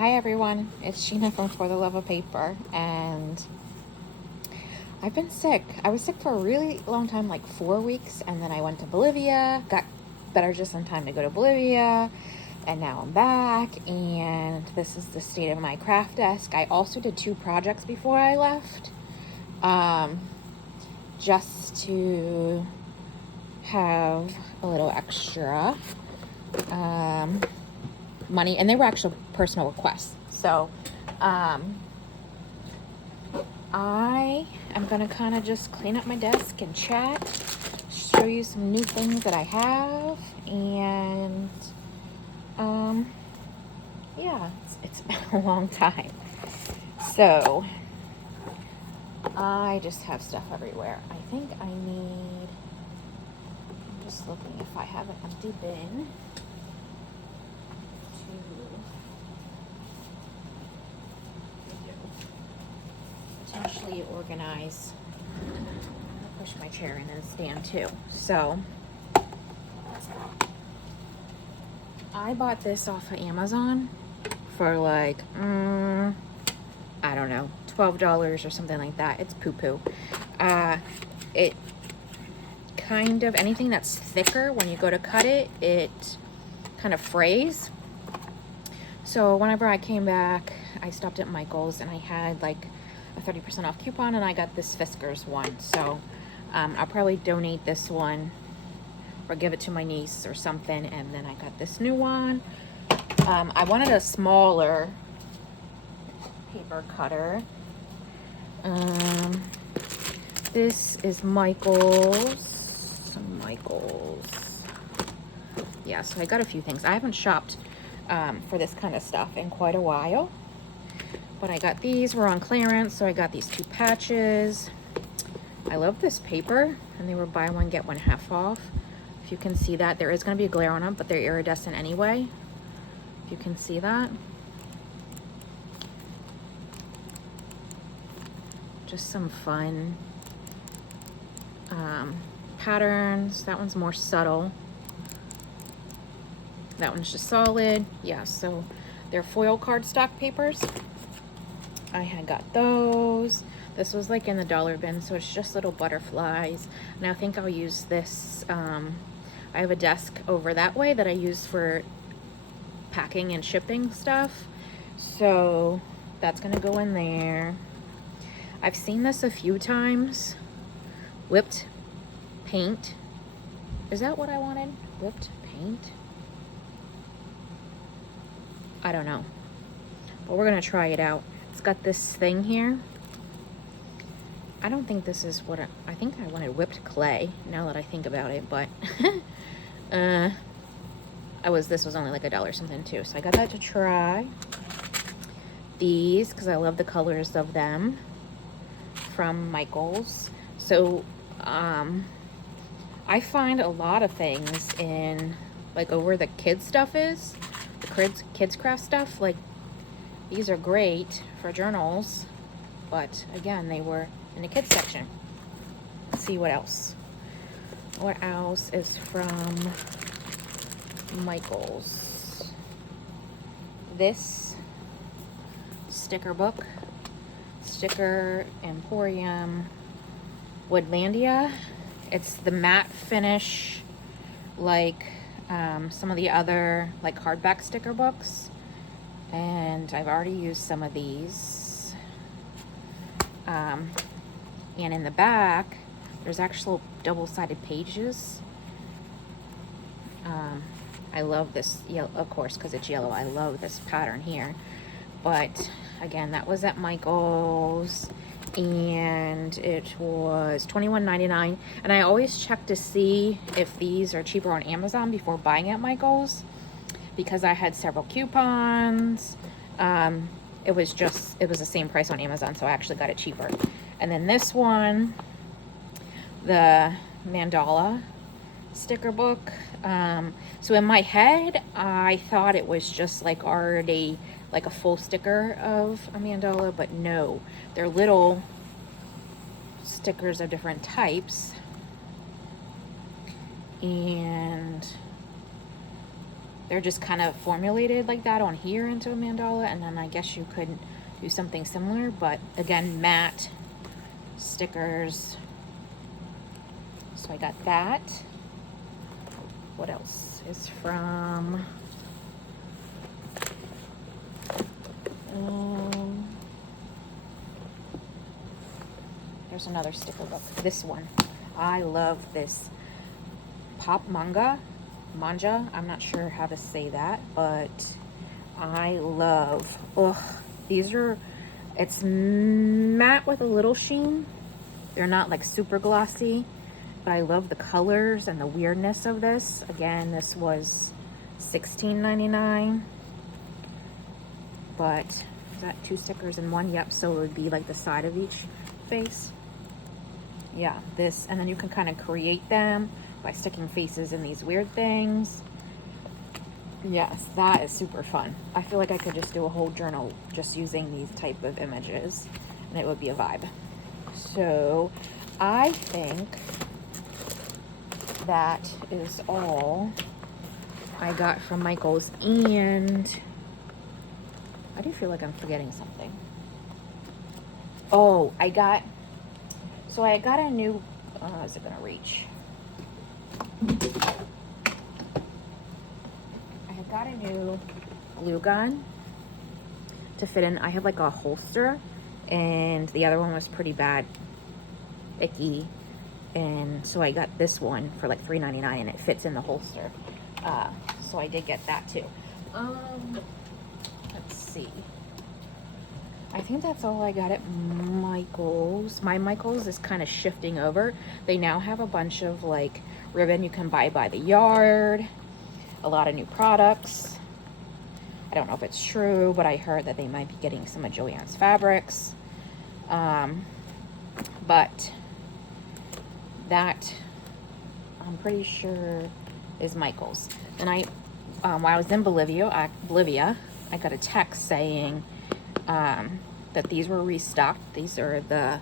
Hi everyone, it's Sheena from For the Love of Paper, and I've been sick. I was sick for a really long time, like 4 weeks, and then I went to Bolivia, got better just in time to go to Bolivia, and now I'm back, and this is the state of my craft desk. I also did 2 projects before I left, just to have a little extra money, and they were actual personal requests. So I am gonna kind of just clean up my desk and chat, show you some new things that I have, and yeah, it's been a long time. So I just have stuff everywhere. I think I need, I'm just looking if I have an empty bin to potentially organize. I'll push my chair in and stand too. So I bought this off of Amazon for like, I don't know, $12 or something like that. It's poo-poo. It kind of, anything that's thicker, when you go to cut it, it kind of frays. So whenever I came back, I stopped at Michael's and I had like a 30% off coupon, and I got this Fiskars one. So I'll probably donate this one or give it to my niece or something. And then I got this new one. I wanted a smaller paper cutter. This is Michael's. Yeah, so I got a few things. I haven't shopped for this kind of stuff in quite a while, but I got these. Were on clearance, so I got these 2 patches. I love this paper, and they were buy one get one half off. If you can see that, there is going to be a glare on them, but they're iridescent anyway. If you can see that. Just some fun patterns. That one's more subtle. That one's just solid. Yeah, so they're foil cardstock papers. I had got those. This was like in the dollar bin, so it's just little butterflies. And I think I'll use this. I have a desk over that way that I use for packing and shipping stuff. So that's gonna go in there. I've seen this a few times. Whipped paint. Is that what I wanted? Whipped paint? I don't know. But we're gonna try it out. It's got this thing here. I don't think this is what I think I wanted whipped clay, now that I think about it, but this was only like $1 something too. So I got that to try. These, because I love the colors of them, from Michael's. So I find a lot of things in like over the kids stuff is, the kids craft stuff, like these are great for journals, but again, they were in the kids section. Let's see what else. What else is from Michael's? This sticker book, Sticker Emporium, Woodlandia. It's the matte finish, like some of the other like hardback sticker books, and I've already used some of these. And in the back, there's actual double-sided pages. I love this yellow, of course, because it's yellow. I love this pattern here. But again, that was at Michael's, and it was $21.99. And I always check to see if these are cheaper on Amazon before buying at Michael's, because I had several coupons. It was the same price on Amazon, so I actually got it cheaper. And then this one, the mandala sticker book. So in my head, I thought it was just like already like a full sticker of a mandala, but no, they're little stickers of different types. And they're just kind of formulated like that on here into a mandala, and then I guess you could do something similar, but again, matte stickers. So I got that. What else is from there's another sticker book. This one, I love this Pop Manga, I'm not sure how to say that, but I love, these are, it's matte with a little sheen. They're not like super glossy, but I love the colors and the weirdness of this. Again, this was $16.99, but is that 2 stickers in one? Yep, so it would be like the side of each face. Yeah, this, and then you can kind of create them by sticking faces in these weird things. Yes, that is super fun. I feel like I could just do a whole journal just using these type of images, and it would be a vibe. So I think that is all I got from Michaels, and I do feel like I'm forgetting something. Oh, I got a new, is it gonna reach? I had got a new glue gun to fit in. I have like a holster, and the other one was pretty bad, icky, and so I got this one for like $3.99, and it fits in the holster. So I did get that too. Let's see. I think that's all I got at Michaels. My Michaels is kind of shifting over. They now have a bunch of like ribbon you can buy by the yard, a lot of new products. I don't know if it's true, but I heard that they might be getting some of Joann's fabrics. But that, I'm pretty sure, is Michaels. And while I was in Bolivia, I got a text saying that these were restocked. These are the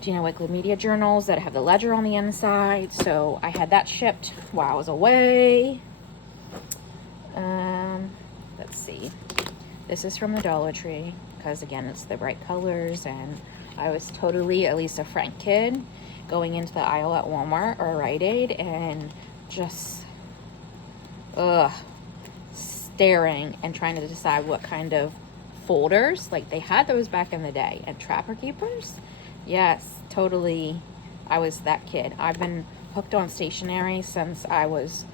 Gina Wicklow Media Journals that have the ledger on the inside. So I had that shipped while I was away. Let's see. This is from the Dollar Tree, because again, it's the bright colors, and I was totally a Lisa Frank kid going into the aisle at Walmart or Rite Aid and just staring and trying to decide what kind of folders, like they had those back in the day, and Trapper Keepers. Yes, totally, I was that kid. I've been hooked on stationery since I was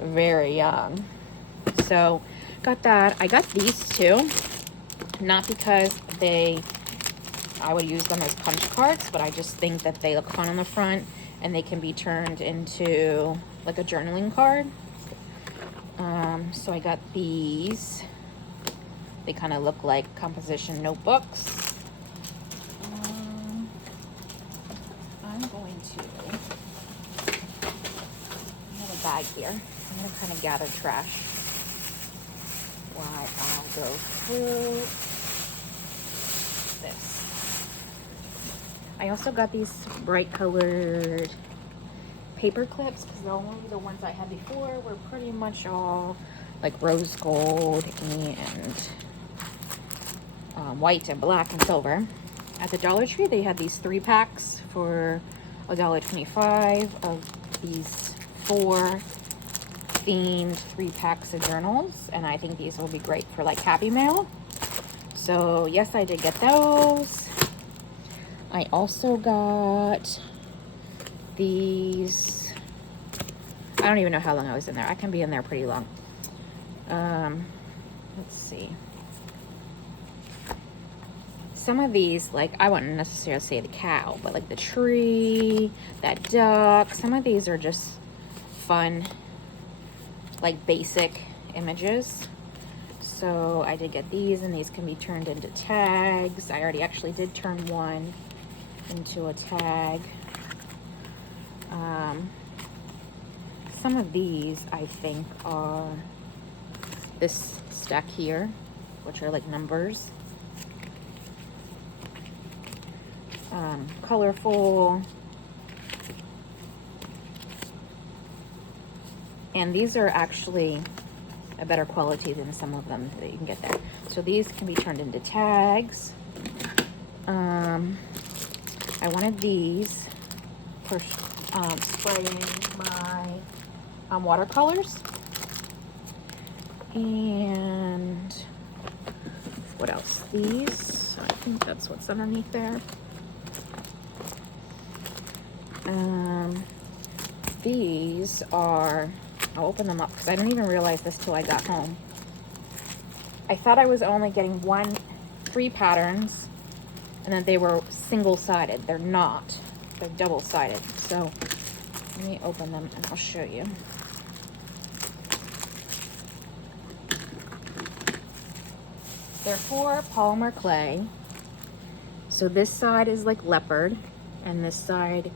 very young. So got that. I got these too, not because I would use them as punch cards, but I just think that they look fun on the front, and they can be turned into like a journaling card. So I got these. They kind of look like composition notebooks. I'm going to, I have a bag here. I'm going to kind of gather trash while I'll go through this. I also got these bright colored paper clips, because only the ones I had before were pretty much all like rose gold and white and black and silver. At the Dollar Tree, they had these 3 packs for $1.25 of these 4 themed 3 packs of journals, and I think these will be great for like Happy Mail. So yes, I did get those. I also got these. I don't even know how long I was in there. I can be in there pretty long. Let's see. Some of these, like, I wouldn't necessarily say the cow, but like the tree, that duck, some of these are just fun, like basic images. So I did get these, and these can be turned into tags. I already actually did turn one into a tag. Some of these I think are this stack here, which are like numbers. Colorful. And these are actually a better quality than some of them that you can get there. So these can be turned into tags. I wanted these for spraying my watercolors. And what else? These, I think that's what's underneath there. These are, I'll open them up because I didn't even realize this till I got home. I thought I was only getting 3 patterns and that they were single-sided. They're not. They're double-sided. So let me open them and I'll show you. They're for polymer clay. So this side is like leopard and this side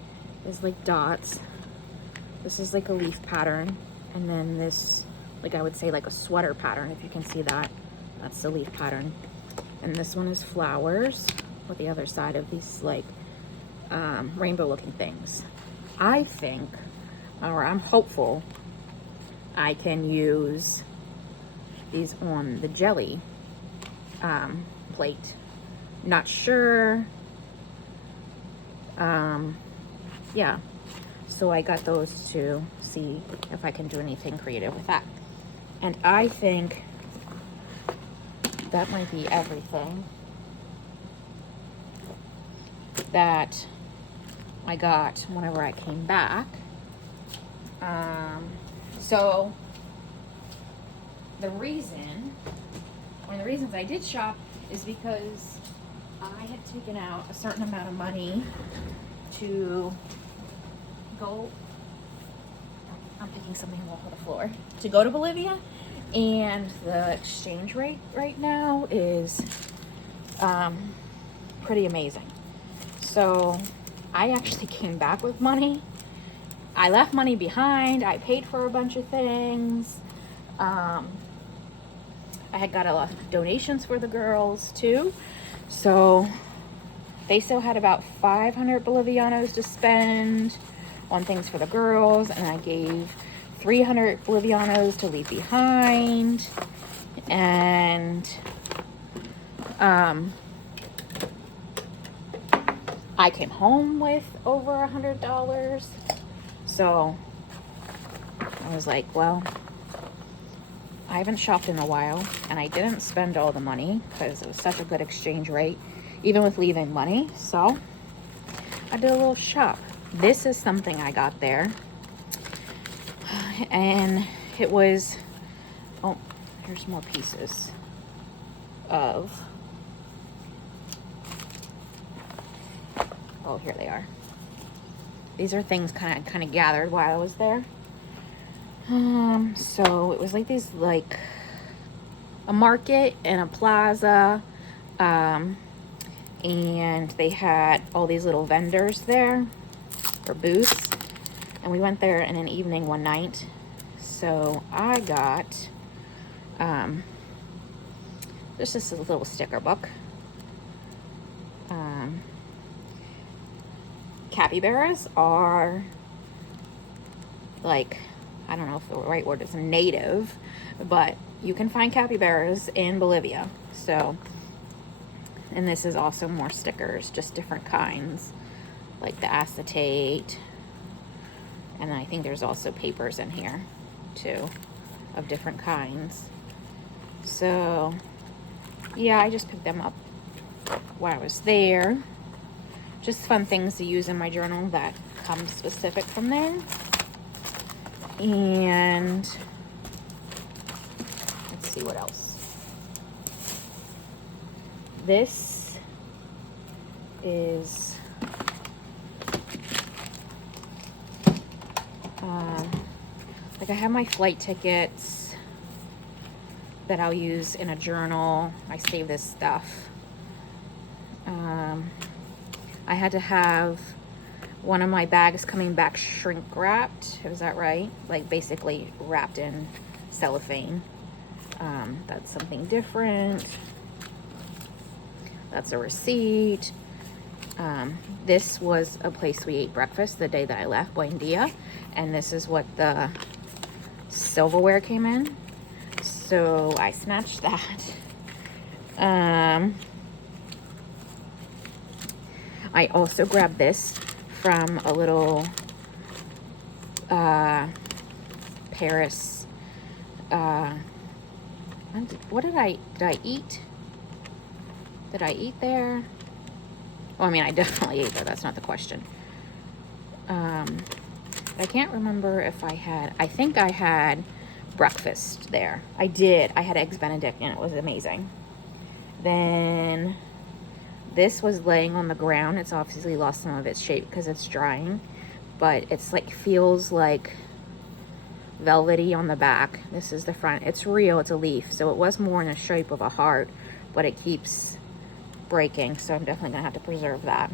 is like dots. This is like a leaf pattern, and then this, like I would say like a sweater pattern, if you can see that. That's the leaf pattern. And this one is flowers with the other side of these like rainbow looking things. I think, or I'm hopeful, I can use these on the jelly plate. Not sure. Yeah. So I got those to see if I can do anything creative with that. And I think that might be everything that I got whenever I came back. So one of the reasons I did shop is because I had taken out a certain amount of money to go, I'm picking something off of the floor, to go to Bolivia, and the exchange rate right now is pretty amazing. So I actually came back with money. I left money behind. I paid for a bunch of things. I had got a lot of donations for the girls too. So they still had about 500 Bolivianos to spend on things for the girls, and I gave 300 Bolivianos to leave behind, and I came home with over $100. So I was like, well, I haven't shopped in a while, and I didn't spend all the money because it was such a good exchange rate, even with leaving money. So I did a little shop. This is something I got there, and it was, oh, here's more pieces of, oh, here they are. These are things kind of gathered while I was there. So it was like these, like a market and a plaza, and they had all these little vendors there, or booths, and we went there in an evening one night. So I got there's just a little sticker book, capybaras are like, I don't know if the right word is native, but you can find capybaras in Bolivia. So, and this is also more stickers, just different kinds, like the acetate, and I think there's also papers in here too of different kinds. So yeah, I just picked them up while I was there. Just fun things to use in my journal that come specific from there. And let's see what else. This is like I have my flight tickets that I'll use in a journal. I save this stuff. I had to have one of my bags coming back shrink wrapped. Is that right? Like basically wrapped in cellophane. That's something different. That's a receipt. This was a place we ate breakfast the day that I left, Buen Dia, and this is what the silverware came in. So I snatched that. I also grabbed this from a little Paris. What did I eat? Did I eat there? Well, I mean, I definitely ate there. That's not the question. I can't remember if I think I had breakfast there. I did. I had Eggs Benedict and it was amazing. Then this was laying on the ground. It's obviously lost some of its shape because it's drying, but it's like, feels like velvety on the back. This is the front. It's real. It's a leaf. So it was more in the shape of a heart, but it keeps breaking. So I'm definitely gonna have to preserve that.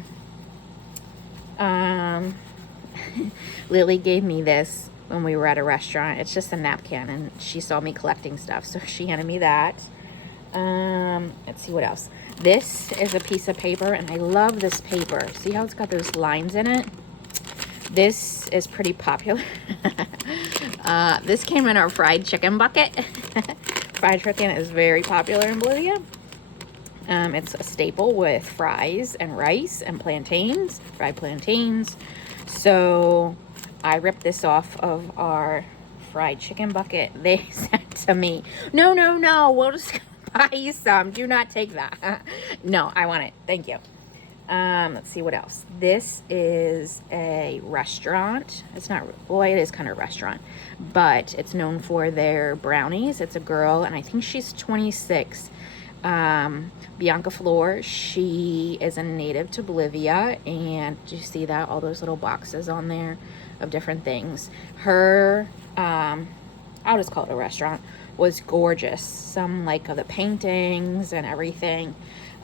Lily gave me this when we were at a restaurant. It's just a napkin and she saw me collecting stuff, so she handed me that. Let's see what else. This is a piece of paper and I love this paper. See how it's got those lines in it? This is pretty popular. This came in our fried chicken bucket. Fried chicken is very popular in Bolivia. It's a staple with fries and rice and plantains, fried plantains. So I ripped this off of our fried chicken bucket. They said to me, no, we'll just buy you some. Do not take that. No, I want it. Thank you. Let's see what else. This is a restaurant. It's not, well, it is kind of a restaurant, but it's known for their brownies. It's a girl, and I think she's 26. Bianca Flor. She is a native to Bolivia, and do you see that? All those little boxes on there of different things. Her, I'll just call it a restaurant, was gorgeous. Some like of the paintings and everything.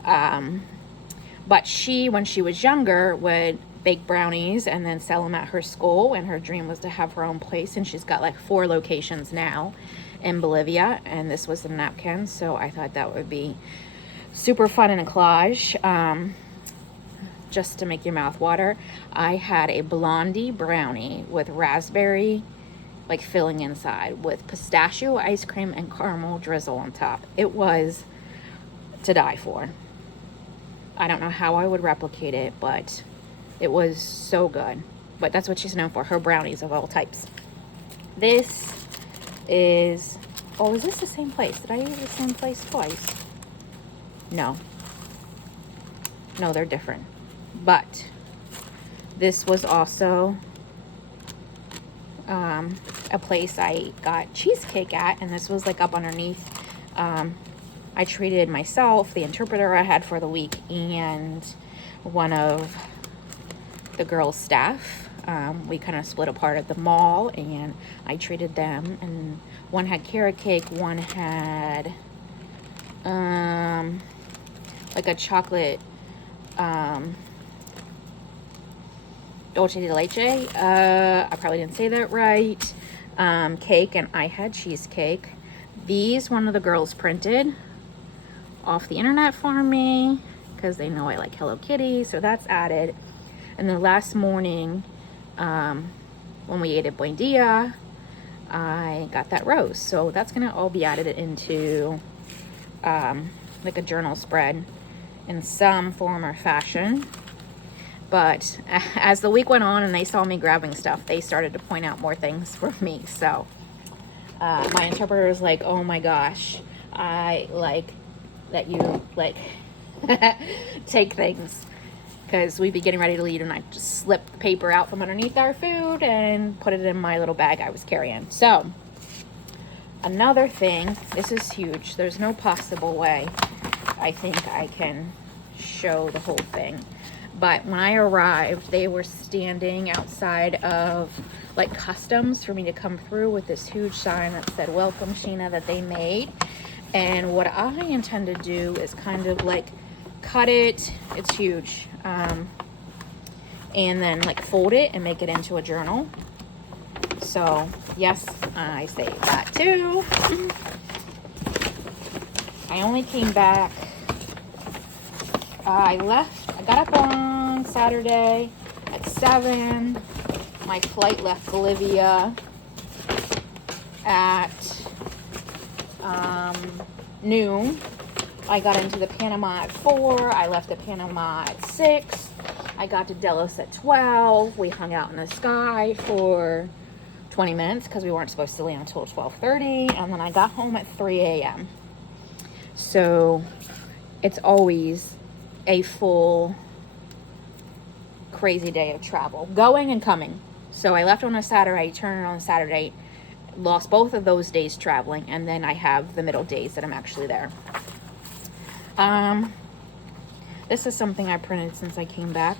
But she, when she was younger, would bake brownies and then sell them at her school, and her dream was to have her own place, and she's got like 4 locations now in Bolivia, and this was the napkin, so I thought that would be super fun in a collage. Just to make your mouth water, I had a blondie brownie with raspberry like filling inside, with pistachio ice cream and caramel drizzle on top. It was to die for. I don't know how I would replicate it, but it was so good. But that's what she's known for, her brownies of all types. This is, oh, is this the same place? Did I use the same place twice? No, they're different. But this was also a place I got cheesecake at, and this was like up underneath. I treated myself, the interpreter I had for the week, and one of the girls' staff. We kind of split apart at the mall, and I treated them, and one had carrot cake, one had like a chocolate dulce de leche. I probably didn't say that right. Cake, and I had cheesecake. These, one of the girls printed off the internet for me because they know I like Hello Kitty, so that's added. And then last morning, when we ate at Buen Dia, I got that rose, so that's gonna all be added into like a journal spread in some form or fashion. But as the week went on and they saw me grabbing stuff, they started to point out more things for me. So my interpreter was like, oh my gosh, I like that you like take things, because we'd be getting ready to leave, and I just slipped the paper out from underneath our food and put it in my little bag I was carrying. So another thing, this is huge. There's no possible way I think I can show the whole thing. But when I arrived, they were standing outside of like customs for me to come through with this huge sign that said "Welcome Sheena" that they made. And what I intend to do is kind of like cut it, it's huge, and then like fold it and make it into a journal. So yes, I say that too. I only came back, I got up on Saturday at 7. My flight left Bolivia at noon. I got into the Panama at 4. I left the Panama at 6. I got to Delos at 12. We hung out in the sky for 20 minutes because we weren't supposed to land until 12:30. And then I got home at 3 a.m. So it's always a full crazy day of travel, going and coming. So I left on a Saturday, turned on a Saturday, lost both of those days traveling, and then I have the middle days that I'm actually there. This is something I printed since I came back.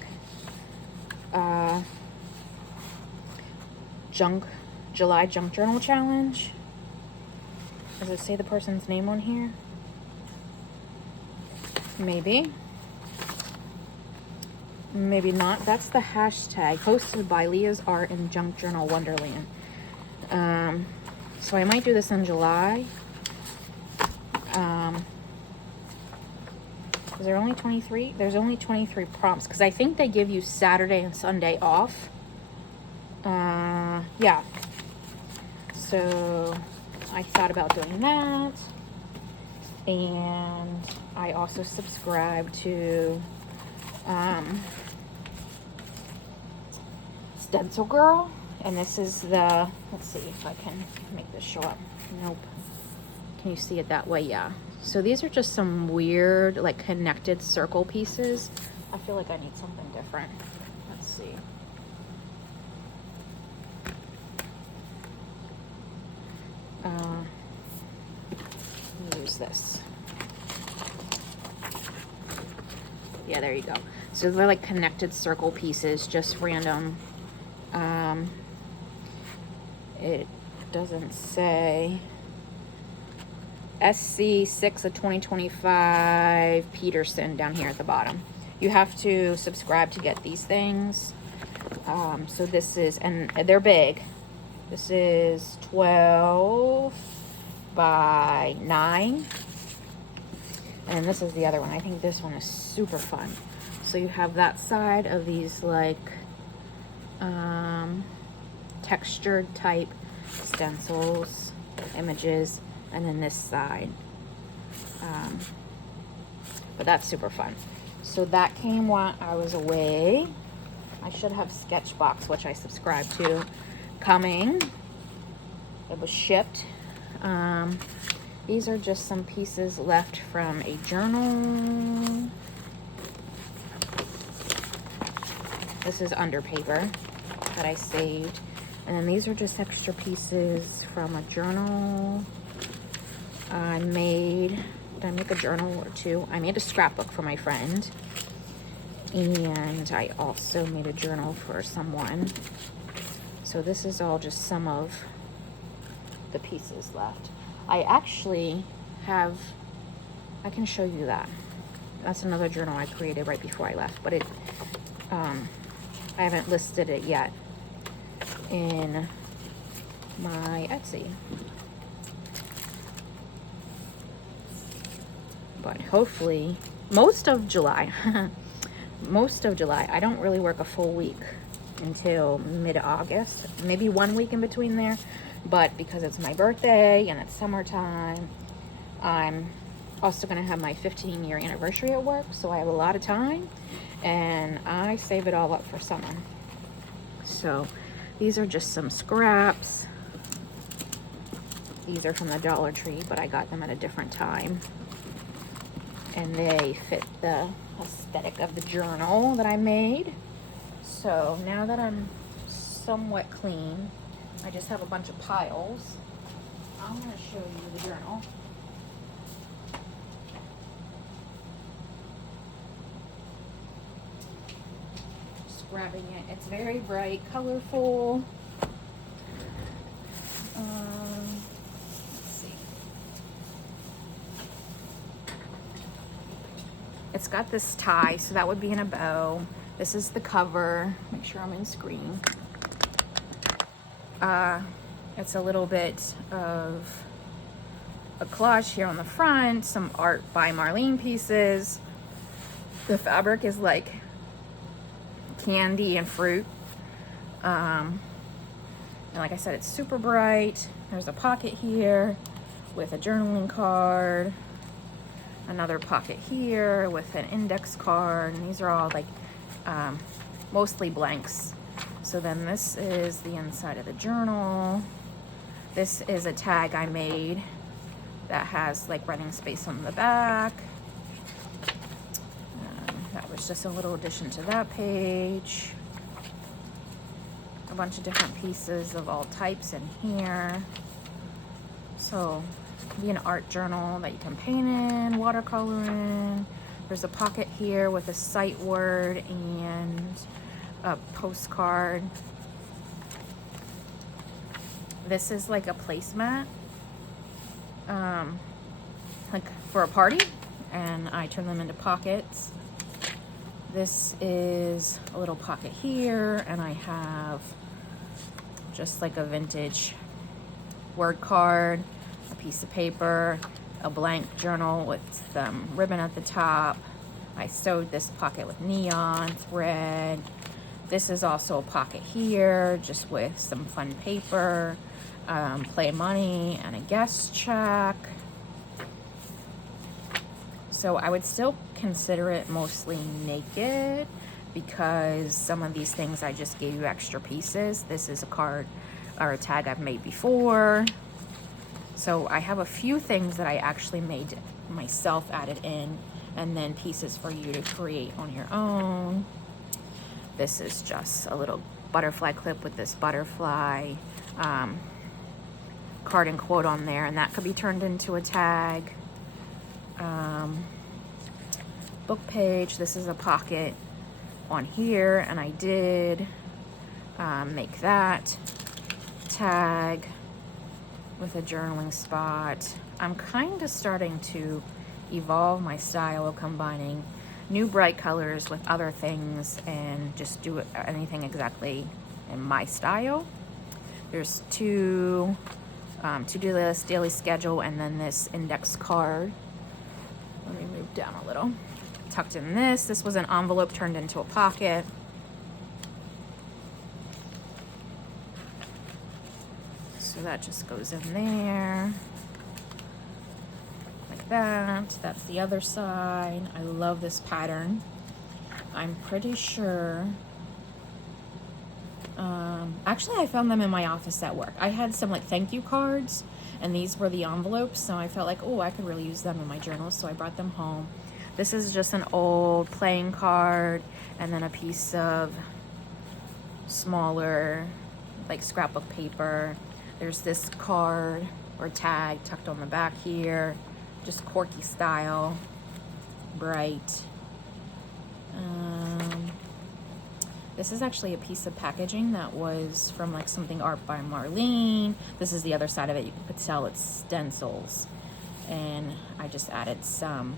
July Junk Journal Challenge. Does it say the person's name on here? Maybe. Maybe not. That's the hashtag, hosted by Leah's Art and Junk Journal Wonderland. So I might do this in July. Is there only 23? There's only 23 prompts because I think they give you Saturday and Sunday off. Yeah. So I thought about doing that. And I also subscribe to Stencil Girl. And this is the, let's see if I can make this show up. Nope. Can you see it that way? Yeah. So these are just some weird, like, connected circle pieces. I feel like I need something different. Let's see. Use this. Yeah, there you go. So they're like connected circle pieces, just random. It doesn't say SC6 of 2025 Peterson down here at the bottom. You have to subscribe to get these things. So this is, and they're big. This is 12 by 9. And this is the other one. I think this one is super fun. So you have that side of these like textured type stencils, images, and then this side. But that's super fun. So that came while I was away. I should have Sketchbox, which I subscribe to, coming. It was shipped. These are just some pieces left from a journal. This is under paper that I saved. And then these are just extra pieces from a journal I made. Did I make a journal or two? I made a scrapbook for my friend. And I also made a journal for someone. So this is all just some of the pieces left. I actually have, I can show you that. That's another journal I created right before I left, but it, I haven't listed it yet in my Etsy. But hopefully, most of July, I don't really work a full week until mid-August, maybe 1 week in between there. But because it's my birthday and it's summertime, I'm also going to have my 15-year anniversary at work, so I have a lot of time, and I save it all up for summer. So these are just some scraps. These are from the Dollar Tree, but I got them at a different time, and they fit the aesthetic of the journal that I made. So now that I'm somewhat clean, I just have a bunch of piles. I'm going to show you the journal. Just grabbing it. It's very bright, colorful. Let's see. It's got this tie, so that would be in a bow. This is the cover. Make sure I'm in screen. It's a little bit of a collage here on the front, some art by Marlene pieces. The fabric is like candy and fruit. And like I said, it's super bright. There's a pocket here. with a journaling card. Another pocket here with an index card, and these are all like mostly blanks. So then this is the inside of the journal. This is a tag I made that has like writing space on the back. That was just a little addition to that page. A bunch of different pieces of all types in here. So it can be an art journal that you can paint in, watercolor in. There's a pocket here with a sight word and a postcard. This is like a placemat, like for a party, and I turn them into pockets. This is a little pocket here, and I have just like a vintage word card, a piece of paper, a blank journal with some ribbon at the top. I sewed this pocket with neon thread. This is also a pocket here, just with some fun paper, play money, and a guest check. So I would still consider it mostly naked because some of these things I just gave you extra pieces. This is a card or a tag I've made before. So I have a few things that I actually made myself, added in, and then pieces for you to create on your own. This is just a little butterfly clip with this butterfly card and quote on there, and that could be turned into a tag. Book page, this is a pocket on here, and I did make that tag with a journaling spot. I'm kind of starting to evolve my style of combining new bright colors with other things and just do anything exactly in my style. There's two to-do list, daily schedule, and then this index card. Let me move down a little. Tucked in this. This was an envelope turned into a pocket. So that just goes in there. Like that. That's the other side. I love this pattern. I'm pretty sure. Actually, I found them in my office at work. I had some like thank you cards, and these were the envelopes, so I felt like, oh, I could really use them in my journals, so I brought them home. This is just an old playing card, and then a piece of smaller like scrapbook paper. There's this card or tag tucked on the back here, just quirky style, bright. This is actually a piece of packaging that was from like something art by Marlene. This is the other side of it. You could tell it's stencils. And I just added some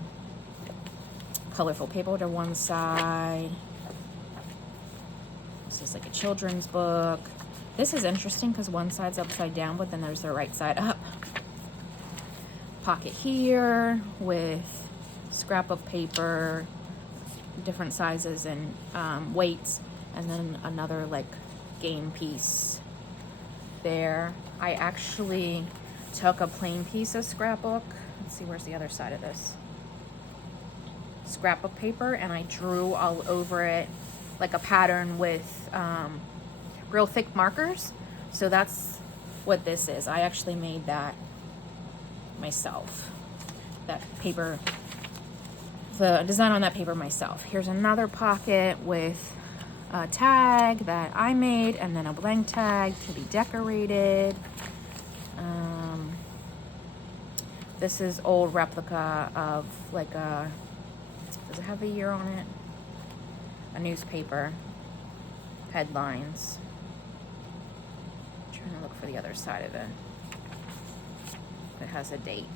colorful paper to one side. This is like a children's book. This is interesting because one side's upside down, but then there's the right side up. Pocket here with scrapbook paper, different sizes and weights. And then another like game piece there. I actually took a plain piece of scrapbook. Let's see, where's the other side of this? Scrapbook paper, and I drew all over it like a pattern with real thick markers. So that's what this is. I actually made that myself. That paper, the design on that paper myself. Here's another pocket with a tag that I made, and then a blank tag to be decorated. This is old replica of like a, does it have a year on it? A newspaper, headlines. I'm trying to look for the other side of it. It has a date.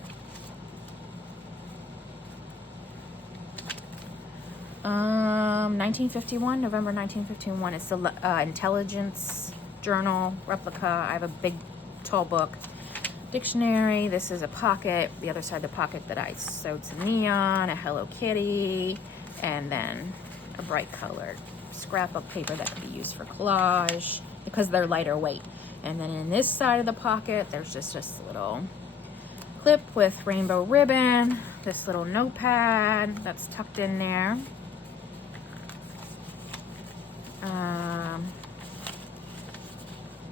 1951, November 1951. It's the Intelligence Journal replica. I have a big, tall book. Dictionary. This is a pocket. The other side of the pocket that I sewed some neon, a Hello Kitty, and then a bright colored scrapbook paper that could be used for collage because they're lighter weight. And then in this side of the pocket, there's just a little clip with rainbow ribbon, this little notepad that's tucked in there.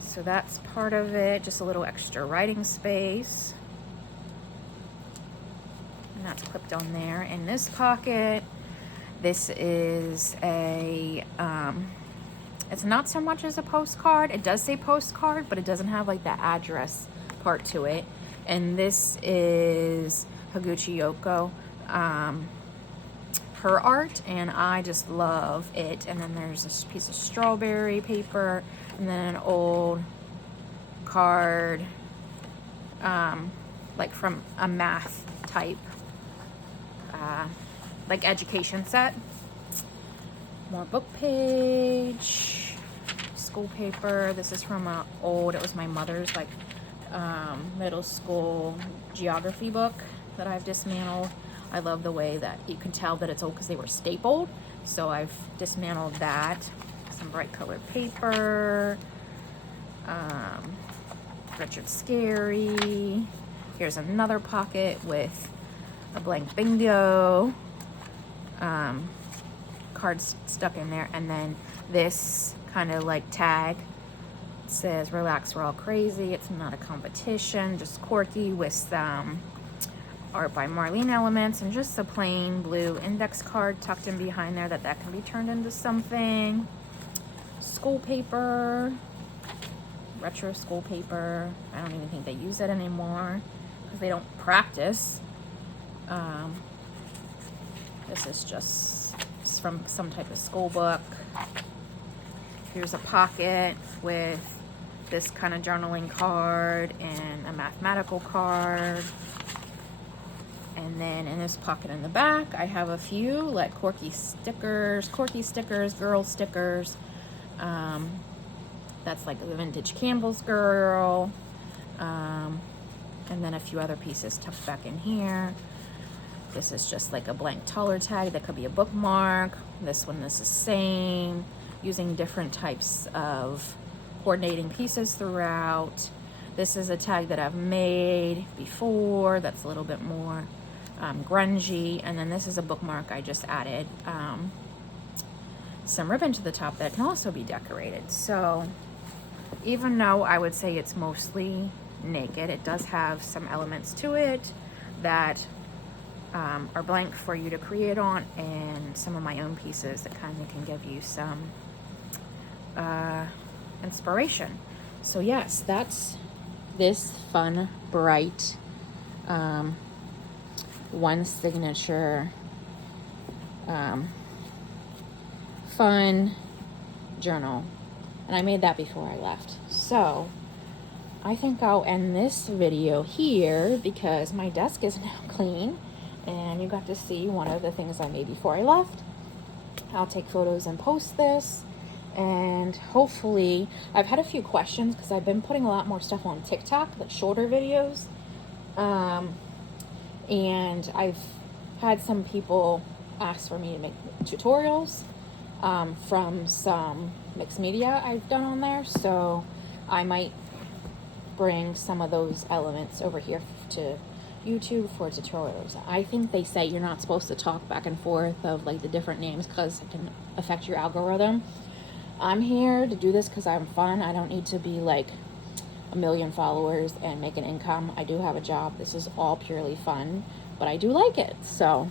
So that's part of it, just a little extra writing space. And that's clipped on there. In this pocket, this is a, it's not so much as a postcard. It does say postcard, but it doesn't have like the address part to it. And this is Higuchi Yoko, her art, and I just love it. And then there's this piece of strawberry paper, and then an old card, like from a math type, like education set. More book page, school paper. This is from a old, it was my mother's like middle school geography book that I've dismantled. I love the way that you can tell that it's old because they were stapled. So I've dismantled that. Some bright colored paper. Richard Scarry. Here's another pocket with a blank bingo. Cards stuck in there. And then this kind of like tag. It says, relax, we're all crazy. It's not a competition. Just quirky with some art by Marlene Elements, and just a plain blue index card tucked in behind there that can be turned into something. School paper, retro school paper. I don't even think they use it anymore because they don't practice. This is just from some type of school book. Here's a pocket with this kind of journaling card and a mathematical card. And then in this pocket in the back, I have a few like quirky stickers, girl stickers. That's like the vintage Campbell's girl. And then a few other pieces tucked back in here. This is just like a blank taller tag that could be a bookmark. This one is the same, using different types of coordinating pieces throughout. This is a tag that I've made before that's a little bit more grungy. And then this is a bookmark I just added some ribbon to the top that can also be decorated. So even though I would say it's mostly naked, it does have some elements to it that are blank for you to create on, and some of my own pieces that kind of can give you some inspiration. So yes, that's this fun, bright, one signature, fun journal. And I made that before I left. So I think I'll end this video here because my desk is now clean and you got to see one of the things I made before I left. I'll take photos and post this, and hopefully I've had a few questions because I've been putting a lot more stuff on TikTok, like shorter videos, and I've had some people ask for me to make tutorials from some mixed media I've done on there, so I might bring some of those elements over here to YouTube for tutorials. I think they say you're not supposed to talk back and forth of like the different names because it can affect your algorithm. I'm here to do this because I'm fun. I don't need to be like 1 million followers and make an income. I do have a job. This is all purely fun, but I do like it. So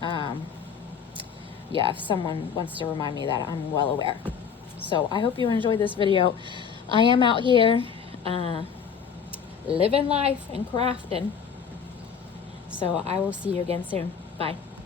yeah, if someone wants to remind me that, I'm well aware. So I hope you enjoyed this video. I am out here living life and crafting. So I will see you again soon. Bye.